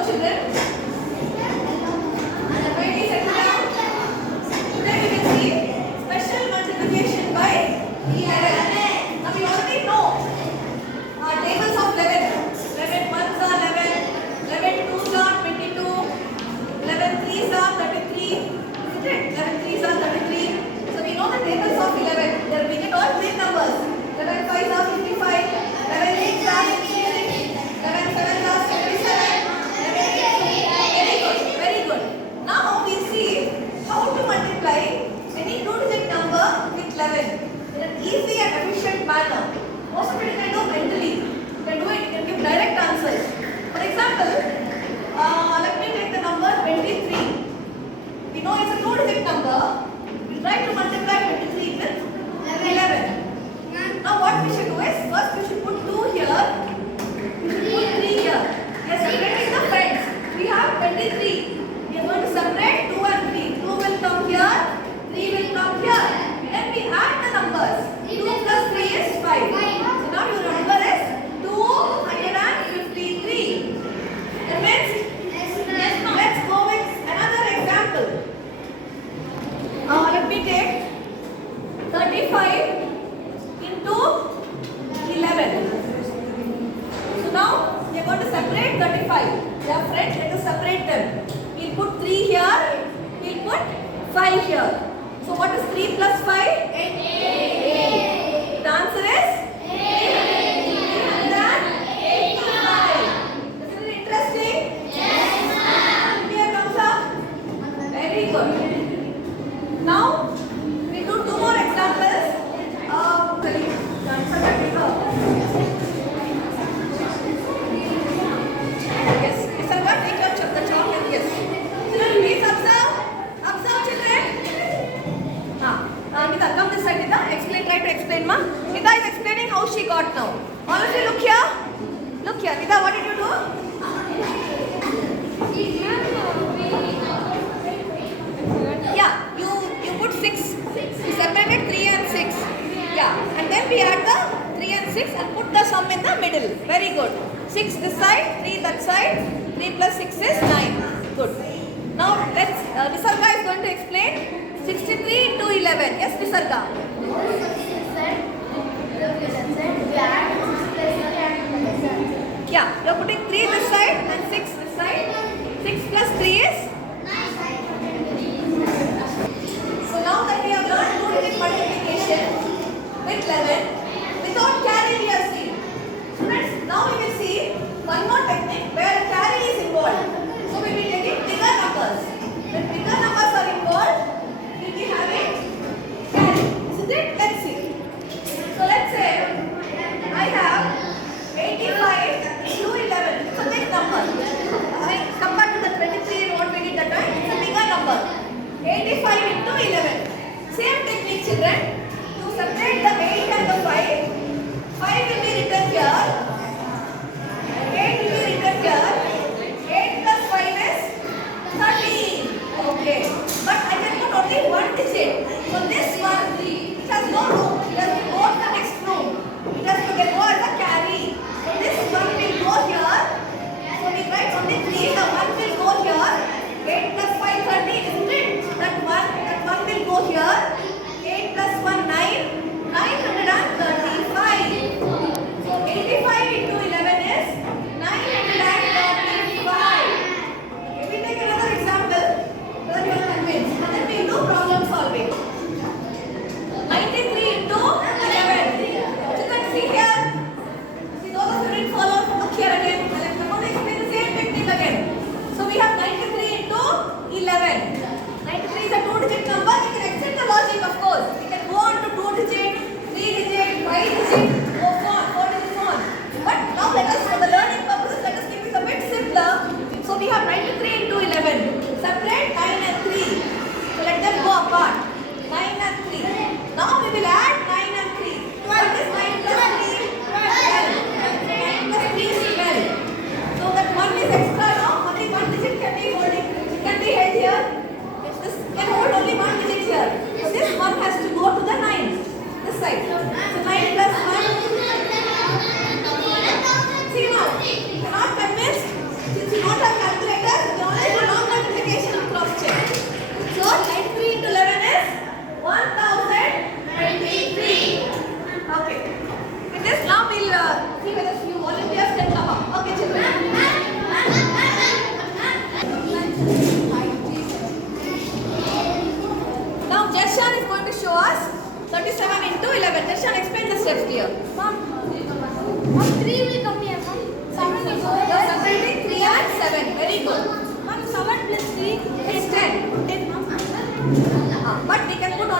Hello children. Ready, set down. Today we will see special multiplication by 11. Now we already know tables of 11. 11 ones are 11, 11 twos are 22, 11 threes are 33. Isn't it? 11 threes are 33. So we know the tables of 11. They are being all big numbers. 11 fives are 55, 11 eights are 66, 11 sevens are 77, 11 eights. Very good. Now we see how to multiply any two-digit number with 11 in an easy and efficient manner. Most of it you can do mentally. You can do it. You can give direct answers. For example, let me take the number 23. We know it's a two-digit number. We try to multiply 23 with 11. Now what we should do is, first we should put 2 here, we should put 3 here. We are separating the friends. We have 23. We are going to separate 2 and 3. 2 will come here, 3 will come here. Then we add the numbers. 2 plus 3 is 5. So now your number is 253. That means, let's go with another example. Let me take 35 into 11. So now we are going to separate 35. They are friends, let us separate them. We'll put 3 here, we'll put 5 here. So what is 3 plus 5? 8. The answer is 385. Isn't it interesting? Yes, ma'am. Here comes up. Very good. Now we'll do 2 more examples. Yes, Isanga, take your the chalk and yes. Children, please observe. Observe, children. Nida, come this side, Nida. Explain, try to explain, ma. Nida is explaining how she got now. All of you look here. Look here. Nida, what did you do? Yeah, you put 6. You separated 3 and 6. Yeah, and then we add the 3 and 6 and put the sum in the middle. Very good. 6 this side, 3 that side. 3 plus 6 is 9. Good. Now let's, Nisarga is going to explain 63 into 11. Yes, Nisarga. Yeah, you are putting 3 this side and 6 this side. 6 plus 3 is? So now that we have learned two-digit multiplication with 11 without carry we have seen. Students, now we will see one more technique where a carry is involved. So we will be taking bigger numbers. When bigger numbers are involved, we will be having carry. Isn't it? Let's see. So let's say I have 85 into 11. It's a big number. Compared to the 23 and what we did that time, it's a bigger number. 85 into 11. Same technique, children. To separate the 8 and the 5, 5 will be written here.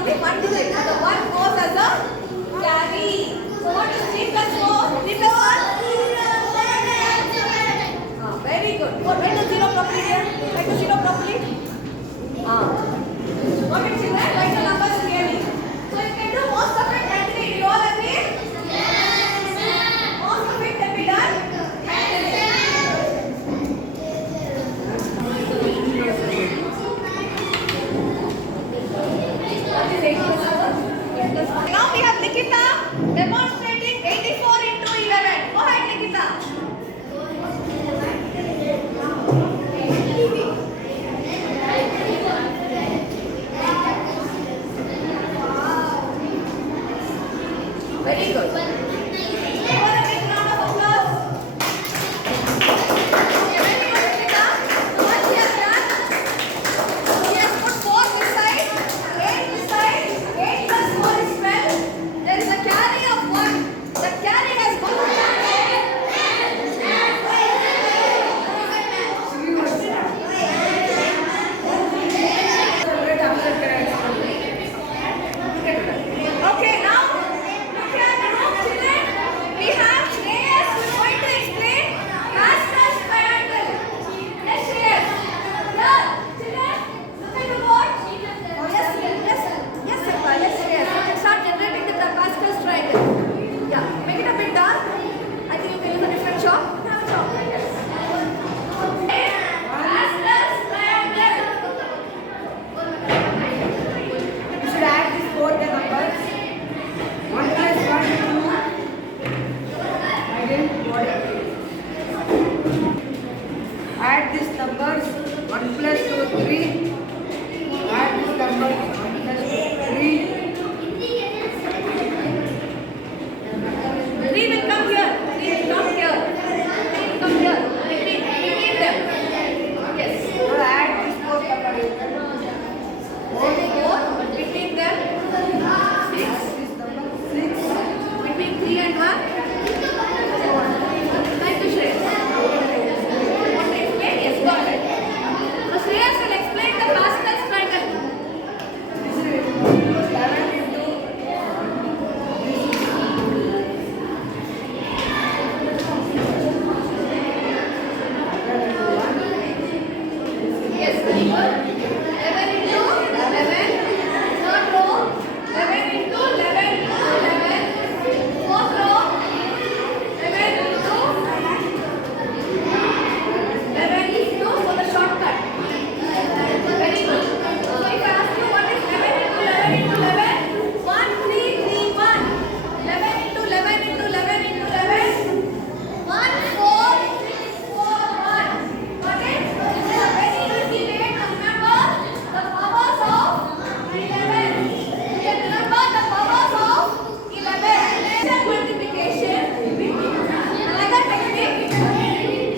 only one digit. The 1 goes as a carry. So what is 3 plus 4? 3 plus 1? Very good. Write the 0 properly here. Write the 0 properly. What is it? Write the numbers clearly. So you can do most of it mentally. You all agree? Most of it can be done mentally. Now we have Nikita demonstrating 84 into 11. Go ahead, Nikita. Very good. For a big round of applause. Okay, very good, Nikita. So what he has done? He has put 4 this side, 8 this side. 8 plus 4 is 12. There is a carry of 1. The carry has gone. Okay, now look at the room, children. We have Shreyas who is going to explain Pascal's triangle. Yes, Shreyas. Here, children, look at the board. Oh, yes, Sirpa. Yes, Shreyas. You can start generating the Pascal's triangle. Yeah, make it a bit dark. I think you can use a different chalk. Have a chalk. Yes. Okay, Pascal's triangle. You should add this both the numbers. 1 plus 1, 2. Again, what? Add these numbers. 1 plus 2, 3. Add these numbers. 1 plus 2, 3. 3 will come here. 3 will come here. 3 will come here. Between them. Yes. So add these both numbers. 4 between them. 6 This number 6. between 3 and 1. Thank you, Shreyas. Want to explain? Yes, go ahead. So Shreyas will explain the Pascal's triangle. This is 11 into Yes, very good. 11 into 11. Third row. 11 into 11 into 11. Fourth row. 11 into 11 into, so the shortcut. Very good. So if I ask you what is 11 into 11 into 11? 1, 3, 3, 1. 11 into 11 into 11 into 11. 1, 4, 6, 4, 1. Got it? This is a very easy way to remember the powers of 11. You can remember the powers of 11. Special multiplication. Another technique.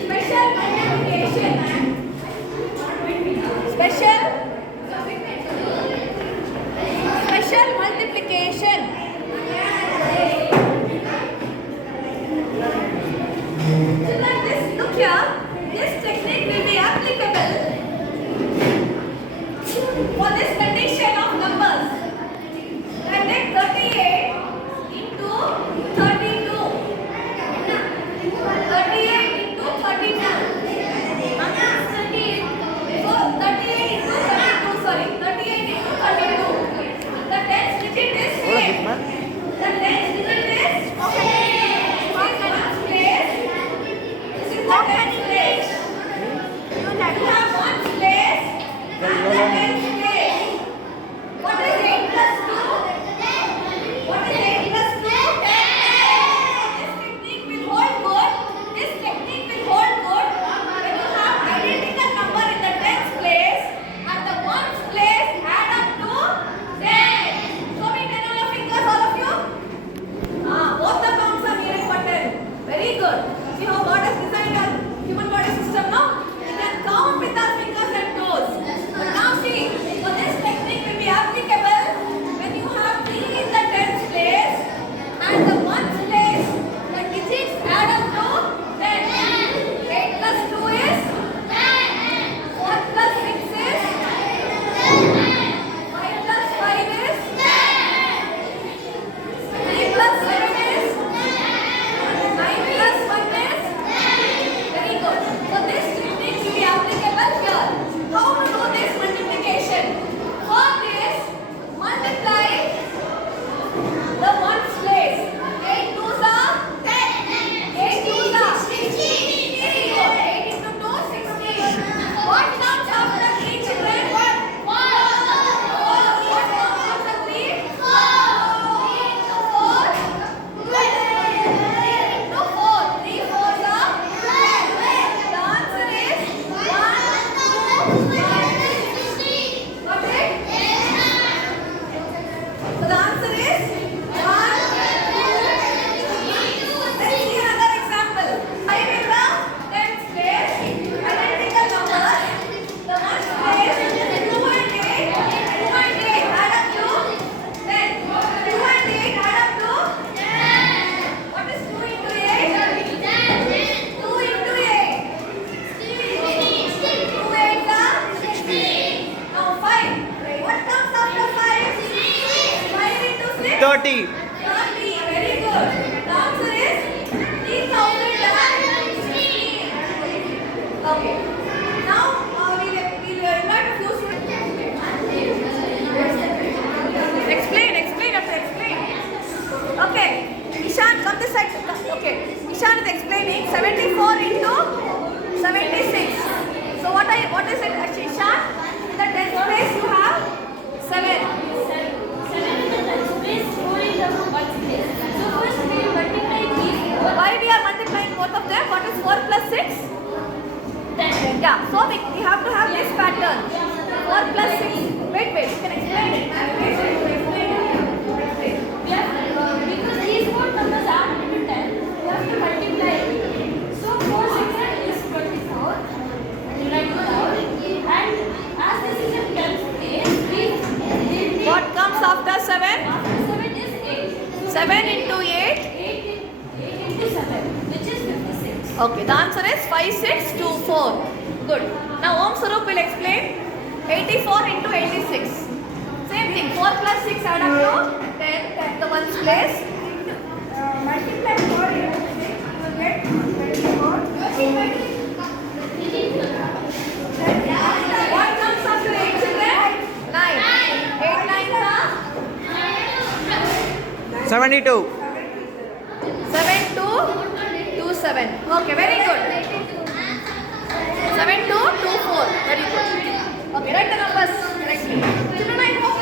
Special multiplication. Special multiplication. Children, look here. This technique will be applicable for this condition of numbers. And take 38 into 32. 38 into 32. So 38 into 32, sorry. 38 into 32. The tens digit is same. The tens digit is okay. This is the tens place. 30. 30. Very good. The answer is 3016. Okay. Now we'll invite a few students. Explain. You have to explain. Okay. Ishan, come this side. Okay. Ishan is explaining 74 into 76. So what is it actually, Ishan? In the tens place you have 7. Why we are multiplying both of them? What is 4 plus 6? 10. Yeah. So we have to have this pattern. 4 plus 6. Wait. You can explain it. Because these four numbers are into 10, we have to multiply it. So 4 6 is 24. Write it out. And as this is a 10th place, we What comes after 7? after 7 is 8. So 7 into 8. 8 into 7, which is 56. Okay. The answer is 5624. Good. Now Om Sarup will explain 84 into 86. Same thing. 4 plus 6 add up to 10. The ones place. Multiply 4 into 6, you will get 24. What comes after 8 children? 9. 8 9s are 72. 7227. Okay, very good. 7224. Very good. Okay, write the numbers correctly. Children, I hope